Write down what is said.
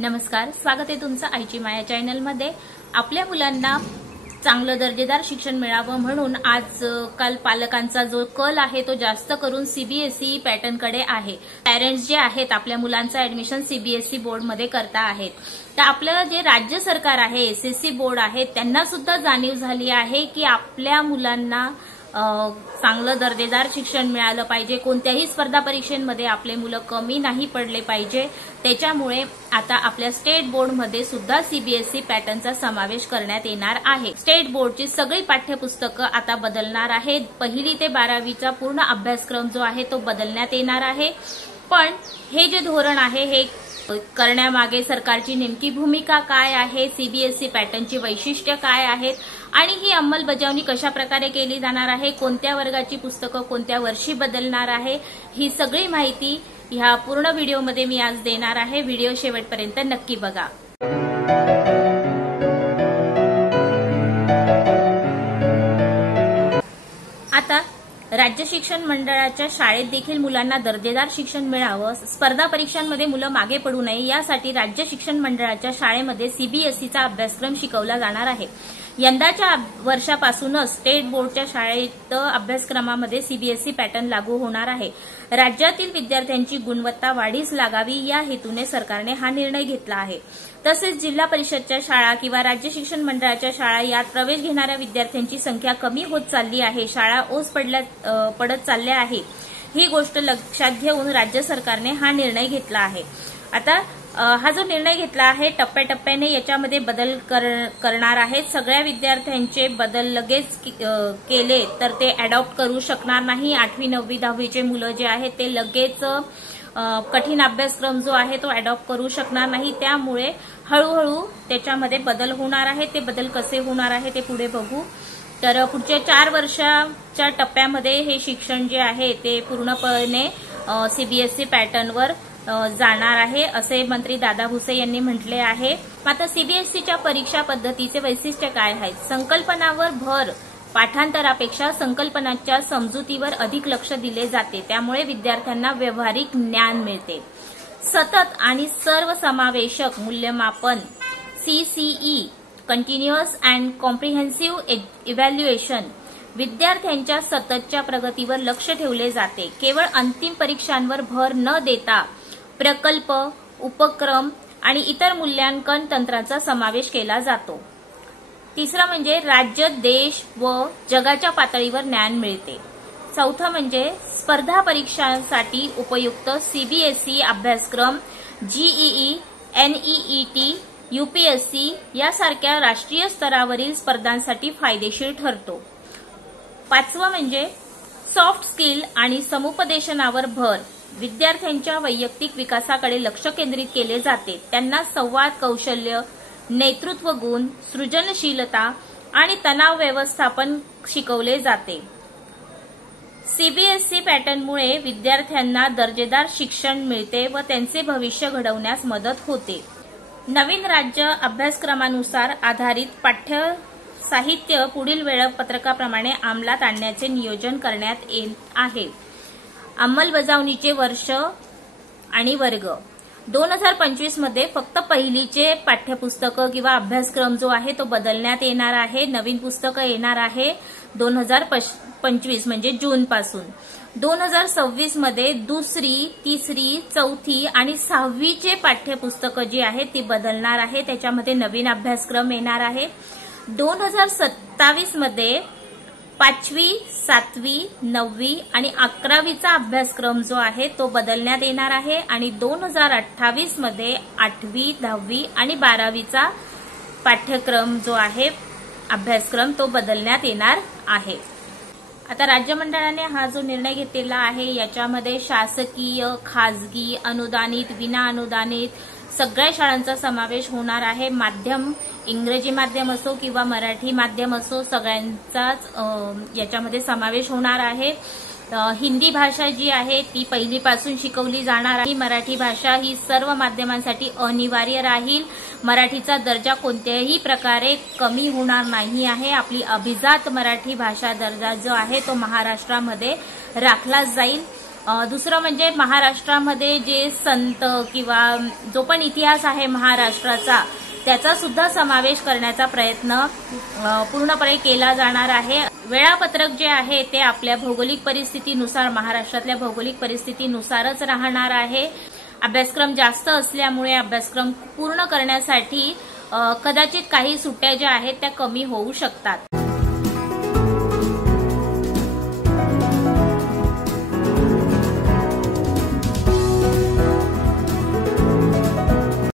नमस्कार, स्वागत आहे तुमचं आईची माया चॅनलमध्ये। आपल्या मुलांना चांगलं दर्जेदार शिक्षण मिळावं म्हणून आजकाल पालकांचा जो कल आहे तो जास्त करून सीबीएसई पॅटर्नकडे आहे। पेरेंट्स जे आहेत आपल्या मुलांचं ऍडमिशन सीबीएसई बोर्डमध्ये करता आहेत। तर आपलं जे राज्य सरकार आहे, एसएससी बोर्ड आहे, त्यांना सुद्धा जाणीव झाली आहे की आपल्या मुलांना चांगलं दर्जेदार शिक्षण मिळालं पाहिजे, कोणत्याही स्पर्धा परीक्षांमध्ये आपले मुलं कमी नाही पडले पाहिजे। त्याच्यामुळे आता आपल्या स्टेट बोर्डमध्ये सुद्धा सीबीएसई पॅटर्नचा समावेश करण्यात येणार आहे। स्टेट बोर्डची सगळी पाठ्यपुस्तकं आता बदलणार आहेत। 1ली ते 12वीचा पूर्ण अभ्यासक्रम जो आहे तो बदलण्यात येणार आहे। पण हे जे धोरण आहे हे करण्यामागे सरकारची नेमकी भूमिका काय आहे, सीबीएसई पॅटर्नची वैशिष्ट्य काय आहेत आणि ही अंमलबजावणी कशा प्रकारे केली जाणार आहे, कोणत्या वर्गाची पुस्तकं कोणत्या वर्षी बदलणार आहे, ही सगळी माहिती ह्या पूर्ण व्हिडिओमध्ये मी आज देणार आहे। व्हिडिओ शेवटपर्यंत नक्की बघा। आता राज्य शिक्षण मंडळाच्या शाळेत देखील मुलांना दर्जेदार शिक्षण मिळावं, स्पर्धा परीक्षांमध्ये मुलं मागे पडू नये यासाठी राज्य शिक्षण मंडळाच्या शाळेमध्ये सीबीएसईचा अभ्यासक्रम शिकवला जाणार आहे। यंदाच्या वर्षापासूनच स्टेट बोर्डच्या शाळेत अभ्यासक्रमामध्ये सीबीएसई पॅटर्न लागू होणार आहे। राज्यातील विद्यार्थ्यांची गुणवत्ता वाढीस लागावी या हेतूने सरकारने हा निर्णय घेतला आहे। तसेच जिल्हा परिषदच्या शाळा किंवा राज्य शिक्षण मंडळाच्या शाळा यात प्रवेश घेणाऱ्या विद्यार्थ्यांची संख्या कमी होत चालली आहे, शाळा ओस पडत चालल्या आहे, ही गोष्ट लक्षात घेऊन राज्य सरकारने हा निर्णय घेतला आहे। आता हा जो निर्णय घेतला आहे टप्प्याटप्प्याने याच्यामध्ये बदल करणार आहेत। सगळ्या विद्यार्थ्यांचे बदल लगेच केले तर ते अडॉप्ट करू शकणार नाही। 8वी 9वी 10वीचे मुलं जे आहेत ते लगेच कठीण अभ्यासक्रम जो आहे तो अडॉप्ट करू शकणार नाही। त्यामुळे हळूहळू त्याच्यामध्ये बदल होणार आहे। ते बदल कसे होणार आहे ते पुढे बघू। तर पुढच्या 4 वर्षाच्या टप्प्यामध्ये हे शिक्षण जे आहे ते पूर्णपणे सीबीएसई पॅटर्नवर जाणार आहे असे मंत्री दादा भुसे यांनी म्हटले आहे। आता सीबीएसईच्या परीक्षा पद्धतीचे वैशिष्ट्य काय आहेत? संकल्पनावर भर, पाठांतरापेक्षा संकल्पनांच्या समजुतीवर अधिक लक्ष दिले जाते, त्यामुळे विद्यार्थ्यांना व्यावहारिक ज्ञान मिळते। सतत आणि सर्वसमावेशक मूल्यमापन CCE continuous and comprehensive evaluation, विद्यार्थ्यांच्या सततच्या प्रगतीवर लक्ष ठेवले जाते। केवळ अंतिम परीक्षांवर भर न देता प्रकल्प, उपक्रम आणि इतर मूल्यांकन तंत्राचा समावेश केला जातो। तिसरं म्हणजे राज्य, देश व जगाच्या पातळीवर ज्ञान मिळते। चौथं म्हणजे स्पर्धा परीक्षांसाठी उपयुक्त सीबीएसई अभ्यासक्रम जीईई, एनईईटी, यूपीएससी यासारख्या राष्ट्रीय स्तरावरील स्पर्धांसाठी फायदेशीर ठरतो। 5वं म्हणजे सॉफ्ट स्किल आणि समुपदेशनावर भर, विद्यार्थ्यांच्या वैयक्तिक विकासाकडे लक्ष केंद्रित केले जाते। त्यांना संवाद कौशल्य, नेतृत्व गुण, सृजनशीलता आणि तणाव व्यवस्थापन शिकवले जाते। सीबीएसई पॅटर्नमुळे विद्यार्थ्यांना दर्जेदार शिक्षण मिळते व त्यांचे भविष्य घडवण्यास मदत होते। नवीन राज्य अभ्यासक्रमानुसार आधारित पाठ्य साहित्य पुढील वेळापत्रकाप्रमाणे अंमलात आणण्याचे नियोजन करण्यात येत आहे। अंमलबजावणीचे वर्ष आणि वर्ग 2025 मध्ये फक्त पहिलीचे पाठ्यपुस्तकं किंवा अभ्यासक्रम जो आहे तो बदलण्यात येणार आहे। नवीन पुस्तकं येणार आहे 2025 म्हणजे जून पासून। 2026 मध्ये 2री, 3री, 4थी आणि 6वीचे पाठ्यपुस्तकं जी आहेत ती बदलणार आहे, त्याच्यामध्ये नवीन अभ्यासक्रम येणार आहे। 2027 मध्ये 5वी, 7वी, 9वी आणि 11वीचा अभ्यासक्रम जो आहे तो बदलण्यात येणार आहे आणि 2028 मध्ये 8वी, 10वी आणि 12वीचा पाठ्यक्रम जो आहे अभ्यासक्रम तो बदलण्यात येणार आहे। आता राज्य मंडळाने हा जो निर्णय घेतलेला आहे याच्यामध्ये शासकीय, खाजगी, अनुदानित, विना अनुदानित सगळ्या शाळांचा समावेश होणार आहे। माध्यम इंग्रजी माध्यम असो किंवा मराठी माध्यम असो सगळ्यांचाच याच्यामध्ये समावेश होणार आहे। हिंदी भाषा जी आहे ती पहिलीपासून शिकवली जाणार आहे। मराठी भाषा ही सर्व माध्यमांसाठी अनिवार्य राहील। मराठीचा दर्जा कोणत्याही प्रकारे कमी होणार नाही आहे। आपली अभिजात मराठी भाषा दर्जा जो आहे तो महाराष्ट्रामध्ये राखला जाईल। दुसरं म्हणजे महाराष्ट्रामध्ये जे संत किंवा जो पण इतिहास आहे महाराष्ट्राचा त्याचा सुद्धा समावेश करण्याचा प्रयत्न पूर्णपणे केला जाणार आहे। वेळापत्रक जे आहे ते आपल्या भौगोलिक परिस्थितीनुसार महाराष्ट्रातल्या भौगोलिक परिस्थितीनुसारच राहणार आहे। अभ्यासक्रम जास्त असल्यामुळे अभ्यासक्रम पूर्ण करण्यासाठी कदाचित काही सुट्ट्या ज्या आहेत त्या कमी होऊ शकतात।